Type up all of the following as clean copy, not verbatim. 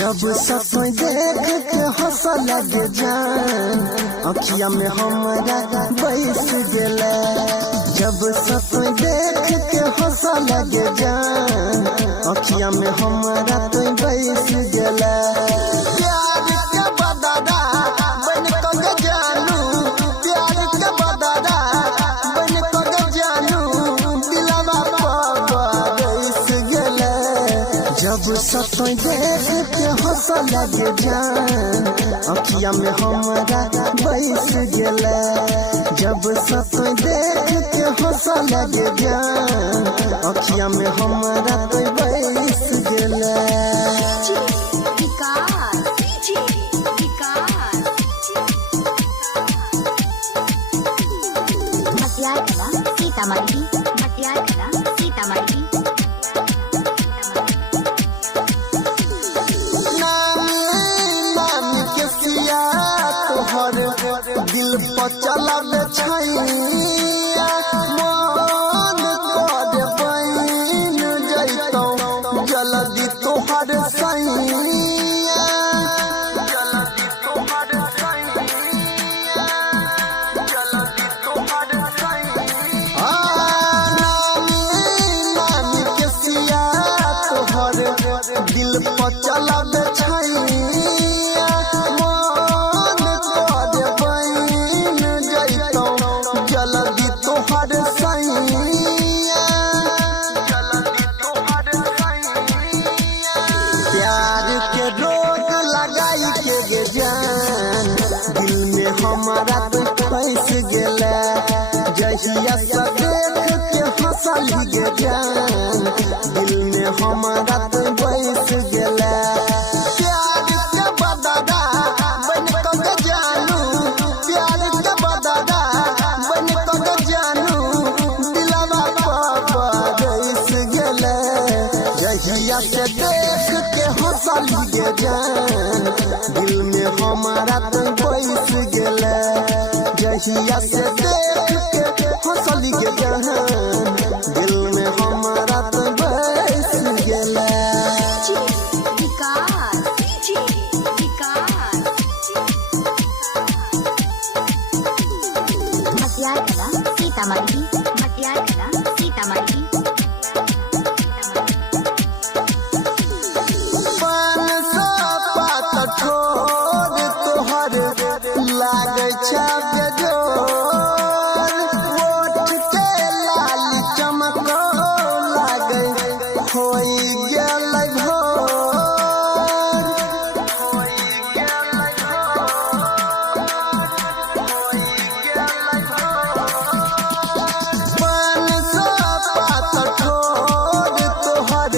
जब सपन देख के हंस लगे जान अखिया में हमरा बैस गेला। जब सपन देख के हंस लगे जान अखिया में हमरा तो बैस गेला। प्यार के बदला बन के जानू, प्यार के बदला बन के जानू, दिलवा पर बैस गेला। जब सपन देख के हंस लगे जान अखिया में हमरा बैस गेला। जब सपन देख के हंस लगे जान अखिया में हमरा तो बैस गेला। सीतामढ़ी सीतामढ़ी दिल पर चलावे छैया मन कर बन जैतौ जल्दी तोहर सैया। नानी के सिया तोहर दिल पर चलावे छैया जल्दी तोहर सैया। प्यार के रोग लगाई के गे जान दिल में हमारा तो फंस गेला। जहिया से देख के हंसली गे जान दिल में हमारा तो बैस गेला। प्यार के बदला बन के जानू, प्यार के बदला बन के जानू, दिलवा पर बैस गेला। जहिया से देख के हंसली गे जान दिल में हमारा तो बैस गेला। जहिया से देख के हंसली गे जान दिल में हमारा तो बैस गेला। सीतामढ़ी सीतामढ़ी 500 पात ठोर तोहर लागे छा बेजोर। ओठ के लाली चमको लागे होई गेलै भोर। 500 पात ठोर तोहर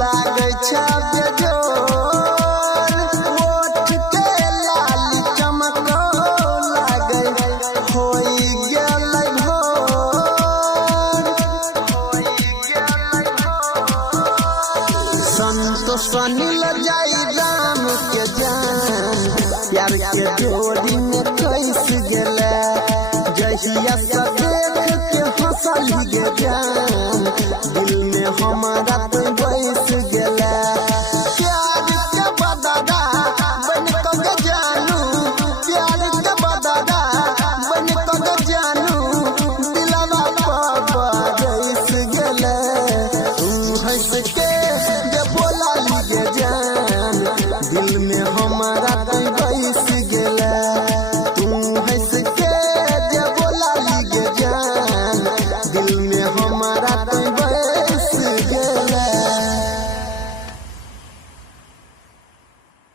लागे छा बेजोर। ओठ के लाली चमको लागे होई गेलै भोर। संतोष अनिल जाई राम के जान प्यार के जोड़ी में कैस गेला। जहिया से देख के हंसली गे जान दिल में हमारा तो बैस